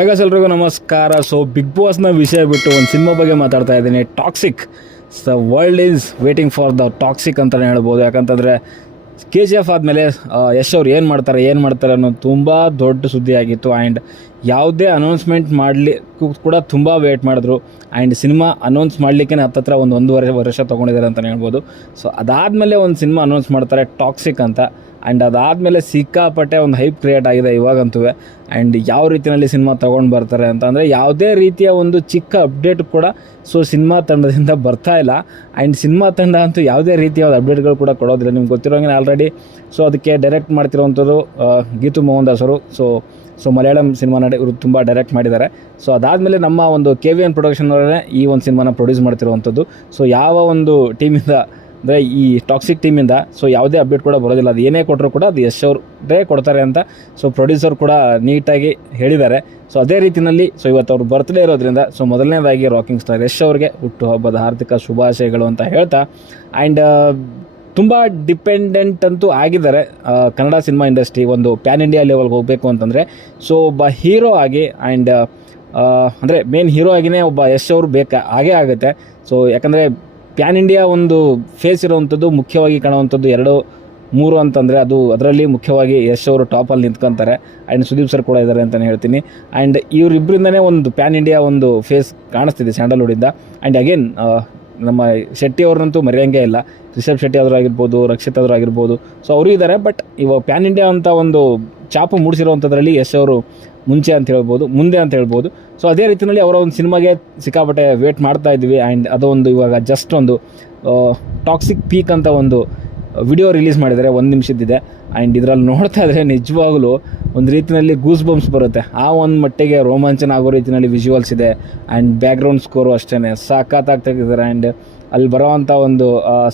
ಹಾಗೆ ಎಲ್ರಿಗೂ ನಮಸ್ಕಾರ. ಸೊ ಬಿಗ್ ಬಾಸ್ನ ವಿಷಯ ಬಿಟ್ಟು ಒಂದು ಸಿನಿಮಾ ಬಗ್ಗೆ ಮಾತಾಡ್ತಾ ಇದ್ದೀನಿ. Toxic. The world is waiting for the toxic ಅಂತಲೇ ಹೇಳ್ಬೋದು. ಯಾಕಂತಂದರೆ KGF ಆದಮೇಲೆ ಯಶ್ ಅವ್ರು ಏನು ಮಾಡ್ತಾರೆ ಅನ್ನೋದು ತುಂಬ ದೊಡ್ಡ ಸುದ್ದಿ ಆಗಿತ್ತು. ಆ್ಯಂಡ್ ಯಾವುದೇ ಅನೌನ್ಸ್ಮೆಂಟ್ ಮಾಡಲಿಕ್ಕೂ ಕೂಡ ತುಂಬ ವೇಟ್ ಮಾಡಿದ್ರು. ಆ್ಯಂಡ್ ಸಿನಿಮಾ ಅನೌನ್ಸ್ ಮಾಡಲಿಕ್ಕೆ ಹತ್ತತ್ರ ಒಂದೂವರೆ ವರ್ಷ ತೊಗೊಂಡಿದ್ದಾರೆ ಅಂತಲೇ ಹೇಳ್ಬೋದು. ಸೊ ಅದಾದಮೇಲೆ ಒಂದು ಸಿನಿಮಾ ಅನೌನ್ಸ್ ಮಾಡ್ತಾರೆ ಟಾಕ್ಸಿಕ್ ಅಂತ. ಆ್ಯಂಡ್ ಅದಾದಮೇಲೆ ಸಿಕ್ಕಾಪಟ್ಟೆ ಒಂದು ಹೈಪ್ ಕ್ರಿಯೇಟ್ ಆಗಿದೆ ಇವಾಗಂತೂ. ಆ್ಯಂಡ್ ಯಾವ ರೀತಿಯಲ್ಲಿ ಸಿನಿಮಾ ತೊಗೊಂಡು ಬರ್ತಾರೆ ಅಂತಂದರೆ ಯಾವುದೇ ರೀತಿಯ ಒಂದು ಚಿಕ್ಕ ಅಪ್ಡೇಟ್ ಕೂಡ ಸಿನಿಮಾ ತಂಡದಿಂದ ಬರ್ತಾ ಇಲ್ಲ. ಆ್ಯಂಡ್ ಸಿನಿಮಾ ತಂಡ ಅಂತೂ ಯಾವುದೇ ರೀತಿಯಾದ ಅಪ್ಡೇಟ್ಗಳು ಕೂಡ ಕೊಡೋದಿಲ್ಲ. ನಿಮ್ಗೆ ಗೊತ್ತಿರೋಂಗೆ ಆಲ್ರೆಡಿ ಅದಕ್ಕೆ ಡೈರೆಕ್ಟ್ ಮಾಡ್ತಿರೋವಂಥದ್ದು ಗೀತು ಮೋಹನ್ ದಾಸ್ ಅವರು. ಸೊ ಮಲಯಾಳಂ ಸಿನಿಮಾ ಇವರು ತುಂಬ ಡೈರೆಕ್ಟ್ ಮಾಡಿದ್ದಾರೆ. ಸೊ ಅದಾದಮೇಲೆ ನಮ್ಮ ಒಂದು KVN ಪ್ರೊಡಕ್ಷನ್ ಅವರೇ ಈ ಒಂದು ಸಿನಿಮಾನ ಪ್ರೊಡ್ಯೂಸ್ ಮಾಡ್ತಿರುವಂಥದ್ದು. ಸೊ ಯಾವ ಒಂದು ಟೀಮಿಂದ ಅಂದರೆ ಈ ಟಾಕ್ಸಿಕ್ ಟೀಮಿಂದ ಯಾವುದೇ ಅಪ್ಡೇಟ್ ಕೂಡ ಬರೋದಿಲ್ಲ. ಅದು ಏನೇ ಕೊಟ್ಟರು ಕೂಡ ಅದು ಯಶ್ ಅವರೇ ಕೊಡ್ತಾರೆ ಅಂತ ಪ್ರೊಡ್ಯೂಸರ್ ಕೂಡ ನೀಟಾಗಿ ಹೇಳಿದ್ದಾರೆ. ಸೊ ಅದೇ ರೀತಿಯಲ್ಲಿ ಇವತ್ತು ಅವ್ರು ಬರ್ತ್ಡೇ ಇರೋದ್ರಿಂದ ಮೊದಲನೇದಾಗಿ ರಾಕಿಂಗ್ ಸ್ಟಾರ್ ಯಶ್ ಅವ್ರಿಗೆ ಹುಟ್ಟುಹಬ್ಬದ ಹಾರ್ದಿಕ ಶುಭಾಶಯಗಳು ಅಂತ ಹೇಳ್ತಾ, ಆ್ಯಂಡ್ ತುಂಬ ಡಿಪೆಂಡೆಂಟ್ ಅಂತೂ ಆಗಿದ್ದಾರೆ ಕನ್ನಡ ಸಿನಿಮಾ ಇಂಡಸ್ಟ್ರಿ ಒಂದು ಪ್ಯಾನ್ ಇಂಡಿಯಾ ಲೆವೆಲ್ಗೆ ಹೋಗಬೇಕು ಅಂತಂದರೆ. ಒಬ್ಬ ಹೀರೋ ಆಗಿ ಆ್ಯಂಡ್ ಅಂದರೆ ಮೇನ್ ಹೀರೋ ಆಗಿಯೇ ಒಬ್ಬ ಯಶ್ ಅವರು ಹಾಗೇ ಆಗುತ್ತೆ. ಯಾಕಂದರೆ ಪ್ಯಾನ್ ಇಂಡಿಯಾ ಒಂದು ಫೇಸ್ ಇರೋವಂಥದ್ದು ಮುಖ್ಯವಾಗಿ ಕಾಣುವಂಥದ್ದು 2-3 ಅಂತಂದರೆ ಅದರಲ್ಲಿ ಮುಖ್ಯವಾಗಿ ಯಶ್ ಅವರು ಟಾಪಲ್ಲಿ ನಿಂತ್ಕೊತಾರೆ. ಆ್ಯಂಡ್ ಸುದೀಪ್ ಸರ್ ಕೂಡ ಇದ್ದಾರೆ ಅಂತಲೇ ಹೇಳ್ತೀನಿ. ಆ್ಯಂಡ್ ಇವರಿಬ್ಬರಿಂದನೇ ಒಂದು ಪ್ಯಾನ್ ಇಂಡಿಯಾ ಒಂದು ಫೇಸ್ ಕಾಣಿಸ್ತಿದೆ ಸ್ಯಾಂಡಲ್ವುಡ್ಡಿಂದ. ಆ್ಯಂಡ್ ಅಗೇನ್ ನಮ್ಮ ಶೆಟ್ಟಿ ಅವ್ರನ್ನಂತೂ ಮರೆಯೋಂಗೇ ಇಲ್ಲ. ರಿಷಬ್ ಶೆಟ್ಟಿ ಆದರೂ ಆಗಿರ್ಬೋದು, ರಕ್ಷಿತ್ ಆದರೂ ಆಗಿರ್ಬೋದು. ಅವರು ಇದ್ದಾರೆ. ಬಟ್ ಇವಾಗ ಪ್ಯಾನ್ ಇಂಡಿಯಾ ಅಂತ ಒಂದು ಚಾಪು ಮೂಡಿಸಿರುವಂಥದ್ರಲ್ಲಿ ಯಶ್ ಅವರು ಮುಂದೆ ಅಂತ ಹೇಳ್ಬೋದು. ಅದೇ ರೀತಿಯಲ್ಲಿ ಅವರ ಒಂದು ಸಿನಿಮಾಗೆ ಸಿಕ್ಕಾಪಟ್ಟೆ ವೇಟ್ ಮಾಡ್ತಾ ಇದ್ವಿ. ಆ್ಯಂಡ್ ಅದೊಂದು ಇವಾಗ ಜಸ್ಟ್ ಒಂದು ಟಾಕ್ಸಿಕ್ ಪೀಕ್ ಅಂತ ಒಂದು ವಿಡಿಯೋ ರಿಲೀಸ್ ಮಾಡಿದ್ದಾರೆ, 1 ನಿಮಿಷದ್ದಿದೆ. ಆ್ಯಂಡ್ ಇದರಲ್ಲಿ ನೋಡ್ತಾ ಇದ್ದರೆ ನಿಜವಾಗ್ಲೂ ಒಂದು ರೀತಿಯಲ್ಲಿ ಗೂಸ್ ಬಂಪ್ಸ್ ಬರುತ್ತೆ. ಆ ಒಂದು ಮಟ್ಟಿಗೆ ರೋಮಾಂಚನ ಆಗೋ ರೀತಿಯಲ್ಲಿ ವಿಜುವಲ್ಸ್ ಇದೆ. ಆ್ಯಂಡ್ ಬ್ಯಾಕ್ಗ್ರೌಂಡ್ ಸ್ಕೋರು ಅಷ್ಟೇ ಸಖತ್ತಾಗಿ ತೆಗೆದಿದ್ದಾರೆ. ಆ್ಯಂಡ್ ಅಲ್ಲಿ ಬರೋವಂಥ ಒಂದು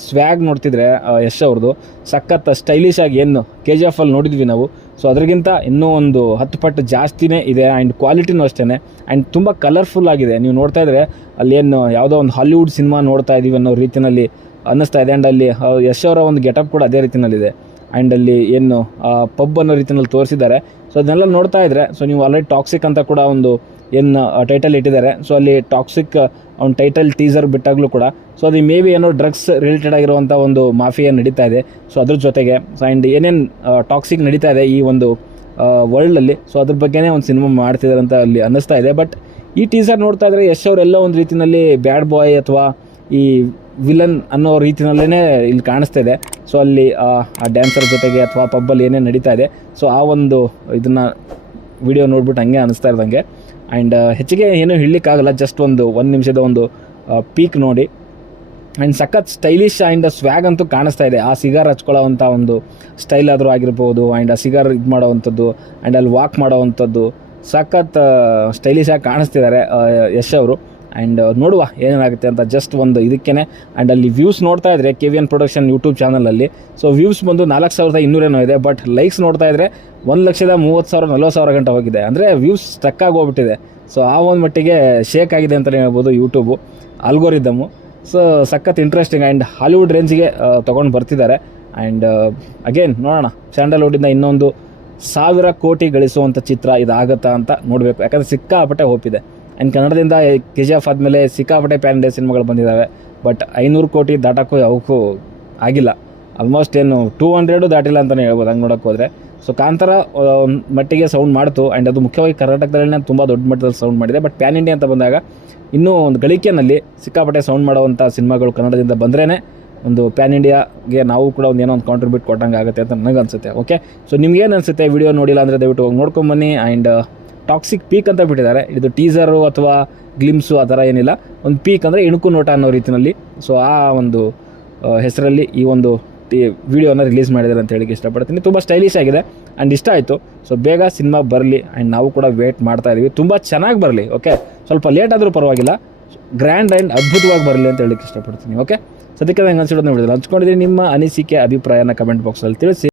ಸ್ವ್ಯಾಗ್ ನೋಡ್ತಿದ್ರೆ ಯಶ್ ಅವ್ರದ್ದು ಸಖತ್ ಸ್ಟೈಲಿಶ್ ಆಗಿ ಏನು KGF ಅಲ್ಲಿ ನೋಡಿದ್ವಿ ನಾವು. ಅದರಿಗಿಂತ ಇನ್ನೂ ಒಂದು 10 ಪಟ್ಟು ಜಾಸ್ತಿನೇ ಇದೆ. ಆ್ಯಂಡ್ ಕ್ವಾಲಿಟಿನೂ ಅಷ್ಟೇ. ಆ್ಯಂಡ್ ತುಂಬ ಕಲರ್ಫುಲ್ ಆಗಿದೆ. ನೀವು ನೋಡ್ತಾ ಇದ್ದರೆ ಅಲ್ಲಿ ಏನು ಯಾವುದೋ ಒಂದು ಹಾಲಿವುಡ್ ಸಿನಿಮಾ ನೋಡ್ತಾ ಇದ್ದೀವಿ ಅನ್ನೋ ರೀತಿಯಲ್ಲಿ ಅನ್ನಿಸ್ತಾ ಇದೆ. ಆ್ಯಂಡ್ ಅಲ್ಲಿ ಯಶ್ ಅವರ ಒಂದು ಗೆಟಪ್ ಕೂಡ ಅದೇ ರೀತಿಯಲ್ಲಿದೆ. ಆ್ಯಂಡ್ ಅಲ್ಲಿ ಏನು ಪಬ್ ಅನ್ನೋ ರೀತಿಯಲ್ಲಿ ತೋರಿಸಿದ್ದಾರೆ. ಅದನ್ನೆಲ್ಲ ನೋಡ್ತಾ ಇದ್ದರೆ ನೀವು ಆಲ್ರೆಡಿ ಟಾಕ್ಸಿಕ್ ಅಂತ ಕೂಡ ಒಂದು ಏನು ಟೈಟಲ್ ಇಟ್ಟಿದ್ದಾರೆ. ಅಲ್ಲಿ ಟಾಕ್ಸಿಕ್ ಅವ್ನ ಟೈಟಲ್ ಟೀಸರ್ ಬಿಟ್ಟಾಗಲೂ ಕೂಡ ಅದು ಮೇ ಬಿ ಏನೋ ಡ್ರಗ್ಸ್ ರಿಲೇಟೆಡ್ ಆಗಿರುವಂಥ ಒಂದು ಮಾಫಿಯಾ ನಡೀತಾ ಇದೆ. ಅದ್ರ ಜೊತೆಗೆ ಆ್ಯಂಡ್ ಏನೇನು ಟಾಕ್ಸಿಕ್ ನಡೀತಾ ಇದೆ ಈ ಒಂದು ವರ್ಲ್ಡಲ್ಲಿ ಅದ್ರ ಬಗ್ಗೆನೇ ಒಂದು ಸಿನಿಮಾ ಮಾಡ್ತಿದ್ದಾರೆ ಅಂತ ಅಲ್ಲಿ ಅನ್ನಿಸ್ತಾ ಇದೆ. ಬಟ್ ಈ ಟೀಸರ್ ನೋಡ್ತಾ ಇದ್ದರೆ ಯಶ್ ಅವರೆಲ್ಲ ಒಂದು ರೀತಿಯಲ್ಲಿ ಬ್ಯಾಡ್ ಬಾಯ್ ಅಥವಾ ಈ ವಿಲನ್ ಅನ್ನೋ ರೀತಿಯಲ್ಲೇ ಇಲ್ಲಿ ಕಾಣಿಸ್ತಾ ಇದೆ. ಅಲ್ಲಿ ಆ ಡ್ಯಾನ್ಸರ್ ಜೊತೆಗೆ ಅಥವಾ ಪಬ್ಬಲ್ಲಿ ಏನೇನು ನಡೀತಾ ಇದೆ ಆ ಒಂದು ಇದನ್ನು ವಿಡಿಯೋ ನೋಡ್ಬಿಟ್ಟು ಹಂಗೆ ಅನ್ನಿಸ್ತಾ ಇದ್ದಂಗೆ. ಆ್ಯಂಡ್ ಹೆಚ್ಚಿಗೆ ಏನೂ ಹೇಳಲಿಕ್ಕಾಗಲ್ಲ. ಜಸ್ಟ್ ಒಂದು 1 ನಿಮಿಷದ ಒಂದು ಪೀಕ್ ನೋಡಿ. ಆ್ಯಂಡ್ ಸಖತ್ ಸ್ಟೈಲಿಶ್ ಆ್ಯಂಡ್ ಸ್ವ್ಯಾಗ್ ಅಂತೂ ಕಾಣಿಸ್ತಾ ಇದೆ. ಆ ಸಿಗಾರ್ ಹಚ್ಕೊಳ್ಳೋವಂಥ ಒಂದು ಸ್ಟೈಲ್ ಆದರೂ ಆಗಿರ್ಬೋದು. ಆ್ಯಂಡ್ ಆ ಸಿಗಾರ್ ಇದು ಮಾಡೋವಂಥದ್ದು ಆ್ಯಂಡ್ ಅಲ್ಲಿ ವಾಕ್ ಮಾಡೋವಂಥದ್ದು ಸಖತ್ ಸ್ಟೈಲಿಶ್ ಆಗಿ ಕಾಣಿಸ್ತಿದ್ದಾರೆ ಯಶ್ ಅವರು. ಆ್ಯಂಡ್ ನೋಡುವ ಏನೇನಾಗುತ್ತೆ ಅಂತ ಜಸ್ಟ್ ಒಂದು ಇದಕ್ಕೇ. ಆ್ಯಂಡ್ ಅಲ್ಲಿ ವ್ಯೂಸ್ ನೋಡ್ತಾ ಇದ್ದರೆ KVN ಪ್ರೊಡಕ್ಷನ್ ಯೂಟ್ಯೂಬ್ ಚಾನಲಲ್ಲಿ ವ್ಯೂಸ್ ಬಂದು 4200 ಇದೆ. ಬಟ್ ಲೈಕ್ಸ್ ನೋಡ್ತಾ ಇದ್ದರೆ 1,30,000 40,000 ಗಂಟೆ ಹೋಗಿದೆ. ಅಂದರೆ ವ್ಯೂಸ್ ಸ್ಟಕ್ಕಾಗಿ ಹೋಗ್ಬಿಟ್ಟಿದೆ. ಆ ಒಂದು ಮಟ್ಟಿಗೆ ಶೇಕ್ ಆಗಿದೆ ಅಂತಲೇ ಹೇಳ್ಬೋದು ಯೂಟ್ಯೂಬು ಆಲ್ಗೋರಿದಮ್ಮು. ಸಖತ್ ಇಂಟ್ರೆಸ್ಟಿಂಗ್ ಆ್ಯಂಡ್ ಹಾಲಿವುಡ್ ರೇಂಜಿಗೆ ತೊಗೊಂಡು ಬರ್ತಿದ್ದಾರೆ. ಆ್ಯಂಡ್ ಅಗೇನ್ ನೋಡೋಣ, ಸ್ಯಾಂಡಲ್ವುಡ್ಡಿಂದ ಇನ್ನೊಂದು 1000 ಕೋಟಿ ಗಳಿಸುವಂಥ ಚಿತ್ರ ಇದಾಗುತ್ತಾ ಅಂತ ನೋಡಬೇಕು. ಯಾಕಂದರೆ ಸಿಕ್ಕಾಪಟ್ಟೆ ಹೋಪಿದೆ. ಆ್ಯಂಡ್ ಕನ್ನಡದಿಂದ KGF ಆದಮೇಲೆ ಸಿಕ್ಕಾಪಟ್ಟೆ ಪ್ಯಾನ್ ಇಂಡಿಯಾ ಸಿನಿಮಾಗಳು ಬಂದಿದ್ದಾವೆ. ಬಟ್ 500 ಕೋಟಿ ದಾಟೋಕ್ಕೂ ಯಾವಕ್ಕೂ ಆಗಿಲ್ಲ. ಆಲ್ಮೋಸ್ಟ್ ಏನು 200 ದಾಟಿಲ್ಲ ಅಂತಲೇ ಹೇಳ್ಬೋದು ಹಂಗೆ ನೋಡೋಕ್ಕೆ ಹೋದರೆ. ಕಾಂತಾರ ಮಟ್ಟಿಗೆ ಸೌಂಡ್ ಮಾಡ್ತು. ಆ್ಯಂಡ್ ಅದು ಮುಖ್ಯವಾಗಿ ಕರ್ನಾಟಕದಲ್ಲೇ ತುಂಬ ದೊಡ್ಡ ಮಟ್ಟದಲ್ಲಿ ಸೌಂಡ್ ಮಾಡಿದೆ. ಬಟ್ ಪ್ಯಾನ್ ಇಂಡಿಯಾ ಅಂತ ಬಂದಾಗ ಇನ್ನೂ ಒಂದು ಗಳಿಕೆಯಲ್ಲಿ ಸಿಕ್ಕಾಪಟ್ಟೆ ಸೌಂಡ್ ಮಾಡೋವಂಥ ಸಿನಿಮಾಗಳು ಕನ್ನಡದಿಂದ ಬಂದ್ರೇ ಒಂದು ಪ್ಯಾನ್ ಇಂಡಿಯಾಗೆ ನಾವು ಕೂಡ ಏನೋ ಒಂದು ಕಾಂಟ್ರಿಬ್ಯೂಟ್ ಕೊಟ್ಟಂಗೆ ಆಗುತ್ತೆ ಅಂತ ನನಗೆ ಅನಿಸುತ್ತೆ. ಓಕೆ, ನಿಮ್ಗೇನು ಅನಿಸುತ್ತೆ? ವಿಡಿಯೋ ನೋಡಿಲ್ಲ ಅಂದರೆ ದಯವಿಟ್ಟು ಹೋಗಿ ನೋಡ್ಕೊಂಬನ್ನಿ. ಆ್ಯಂಡ್ ಟಾಕ್ಸಿಕ್ ಪೀಕ್ ಅಂತ ಬಿಟ್ಟಿದ್ದಾರೆ. ಇದು ಟೀಸರು ಅಥವಾ ಗ್ಲಿಮ್ಸು ಆ ಥರ ಏನಿಲ್ಲ. ಒಂದು ಪೀಕ್ ಅಂದರೆ ಇಣುಕು ನೋಟ ಅನ್ನೋ ರೀತಿಯಲ್ಲಿ ಆ ಒಂದು ಹೆಸರಲ್ಲಿ ಈ ಒಂದು ವಿಡಿಯೋನ ರಿಲೀಸ್ ಮಾಡಿದ್ದಾರೆ ಅಂತ ಹೇಳಿಕ್ಕೆ ಇಷ್ಟಪಡ್ತೀನಿ. ತುಂಬ ಸ್ಟೈಲಿಶ್ ಆಗಿದೆ ಆ್ಯಂಡ್ ಇಷ್ಟ ಆಯಿತು. ಬೇಗ ಸಿನಿಮಾ ಬರಲಿ. ಆ್ಯಂಡ್ ನಾವು ಕೂಡ ವೇಟ್ ಮಾಡ್ತಾ ಇದ್ದೀವಿ. ತುಂಬ ಚೆನ್ನಾಗಿ ಬರಲಿ. ಓಕೆ, ಸ್ವಲ್ಪ ಲೇಟ್ ಆದರೂ ಪರವಾಗಿಲ್ಲ, ಗ್ರ್ಯಾಂಡ್ ಆ್ಯಂಡ್ ಅದ್ಭುತವಾಗಿ ಬರಲಿ ಅಂತ ಹೇಳಿಕ್ಕೆ ಇಷ್ಟಪಡ್ತೀನಿ. ಓಕೆ, ಸದ್ಯಕ್ಕೆ ನಂಗೆ ಅನಿಸಿಡೋದು ನೋಡಿದ್ರೆ ಹಂಚ್ಕೊಂಡಿದ್ದೀನಿ. ನಿಮ್ಮ ಅನಿಸಿಕೆ ಅಭಿಪ್ರಾಯನ ಕಮೆಂಟ್ ಬಾಕ್ಸಲ್ಲಿ ತಿಳಿಸಿ.